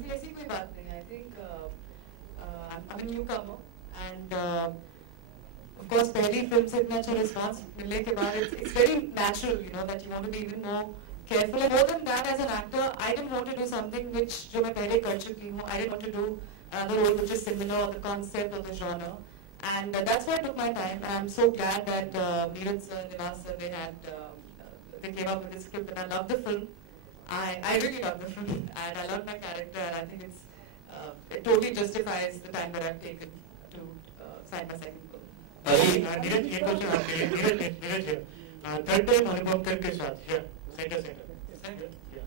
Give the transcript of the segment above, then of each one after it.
easy ऐसी कोई बात नहीं. I think I'm a newcomer and of course पहली फिल्म से इतना अच्छा रिस्पांस मिलने के बाद it's very natural, you know, that you want to be even more careful. And more than that, as an actor, I didn't want to do something which जो मैं पहले कर चुकी हूँ. I didn't want to do another role which is similar, the concept or the genre. And that's why I took my time. And I'm so glad that Neeraj sir, Nivas sir, they came up with the script, and I love the film. I really love the film, and I love my character, and I think it totally justifies the time that I've taken to sign my second film. Neeraj, एक क्वेश्चन आपके लिए. Neeraj, third time Anupam Kher के साथ, yeah, center. Yeah.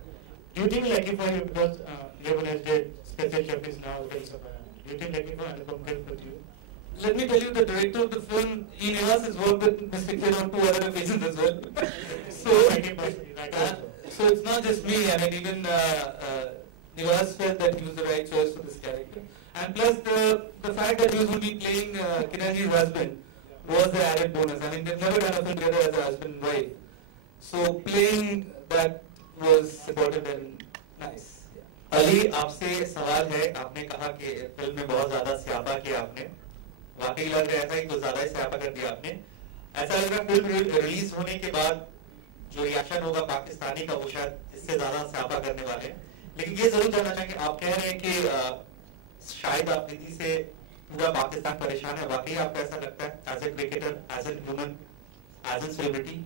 Do you think like if I because Levan has did special chef is now very surprised. Do you think like if Anupam Kher with you? Let me tell you, the director of the film, E. Nivas, has worked with Mr. Kher on 2 other occasions as well. So it's not just me. I mean, even Nivas felt that he was the right choice for this character. And plus, the fact that he was going to be playing Kinanji's husband was the added bonus. I mean, they've never done a film together as a husband and wife. So playing that was supportive and nice. Ali, आपसे सवाल है. आपने कहा कि फिल्म में बहुत ज्यादा स्यापा किया आपने. वाकई लग रहा था कि कुछ ज्यादा ही स्यापा कर दिया आपने. ऐसा लग रहा फिल्म रिलीज होने के बाद जो रिएक्शन होगा पाकिस्तानी का वो शायद इससे ज्यादा स्यापा करने वाले हैं. लेकिन ये जरूर जानना चाहेंगे, आप कह रहे हैं कि शायद आफरीदी से पूरा पाकिस्तान परेशान है. वाकई आपको ऐसा लगता है as a cricketer, as a human, as a celebrity?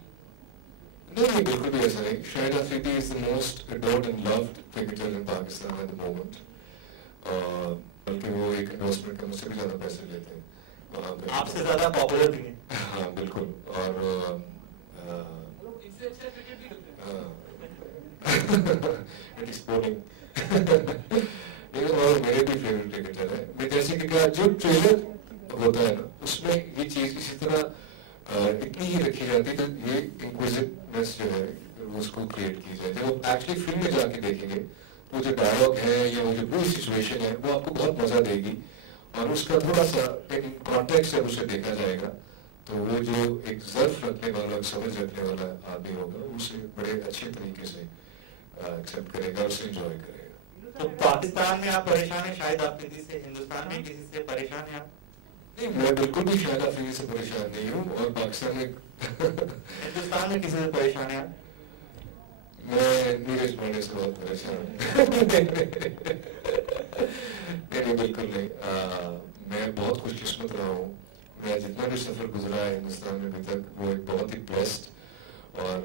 नहीं, बिल्कुल भी ऐसा नहीं. Shahid Afridi is the most adored and loved cricketer in Pakistan at the moment. बल्कि वो एक इन्वेस्टमेंट का मुझसे भी ज्यादा पैसे लेते हैं. आपसे ज्यादा पॉपुलर भी है. हाँ बिल्कुल. और और मेरे भी फेवरेट क्रिकेटर है. मैं जैसे कि जो ट्रेलर होता है ना, उसमें ये चीज इसी तरह इतनी ही रखी जाती है कि ये इंक्विजिटिवनेस जो है उसको क्रिएट की जाए. जब आप एक्चुअली फिल्म में जाके देखेंगे वो जो डायलॉग है या वो जो पूरी सिचुएशन है वो आपको बहुत मजा देगी. और उसका थोड़ा सा इन कॉन्टेक्स्ट से उसे देखा जाएगा तो वो जो एक ज़र्फ रखने वाला, समझ रखने वाला आदमी होगा उसे बड़े अच्छे तरीके से एक्सेप्ट करेगा, उसे एंजॉय करेगा. तो पाकिस्तान में आप परेशान हैं शायद अफरीदी से, हिंदुस्तान में किसी से परेशान हैं आप? नहीं, मैं बिल्कुल भी शायद अफरीदी से परेशान नहीं हूँ. और पाकिस्तान में हिंदुस्तान में किसी से परेशान है आप? मैं नीरज पांडे से बहुत परेशान हूँ. नहीं, बिल्कुल नहीं. मैं बहुत खुशकिस्मत रहा हूँ. मैं जितना भी सफर गुजरा है हिंदुस्तान में अभी तक वो एक बहुत ही ब्लेस्ड और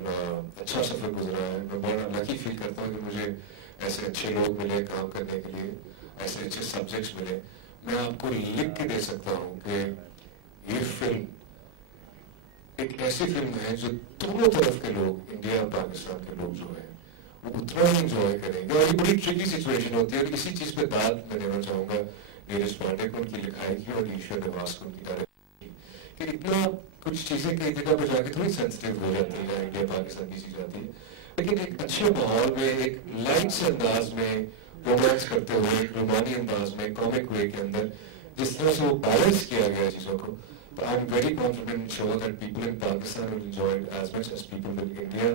अच्छा सफर गुजरा है. मैं बड़ा लकी फील करता हूँ कि मुझे ऐसे अच्छे लोग मिले काम करने के लिए, ऐसे अच्छे सब्जेक्ट्स मिले. मैं आपको लिख के दे सकता हूँ कि ये फिल्म एक ऐसी फिल्म है जो दोनों तरफ के लोग, इंडिया और पाकिस्तान के लोग जो है वो उतना ही इंजॉय करेंगे. और ये बड़ी ट्रिकी सिचुएशन होती है. और इसी चीज पे दाद मैं देना चाहूंगा नीरज पांडे को, उनकी लिखाई की, और ईश्वर निवास को उनकी डायरेक्शन की. कि इतना कुछ चीजें कई जगह पे जाके थोड़ी सेंसिटिव हो जाती है, इंडिया पाकिस्तान की चीज आती है. लेकिन एक अच्छे माहौल में, एक लाइट से अंदाज में रोमांस करते हुए, एक रोमानी अंदाज में, कॉमिक वे के अंदर जिस तरह से वो बैलेंस किया गया चीजों को, I am very confident and sure that people in Pakistan will enjoy it as much as people in India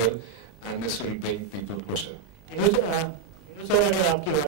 will, and this will bring people closer. Sir, अगर आपकी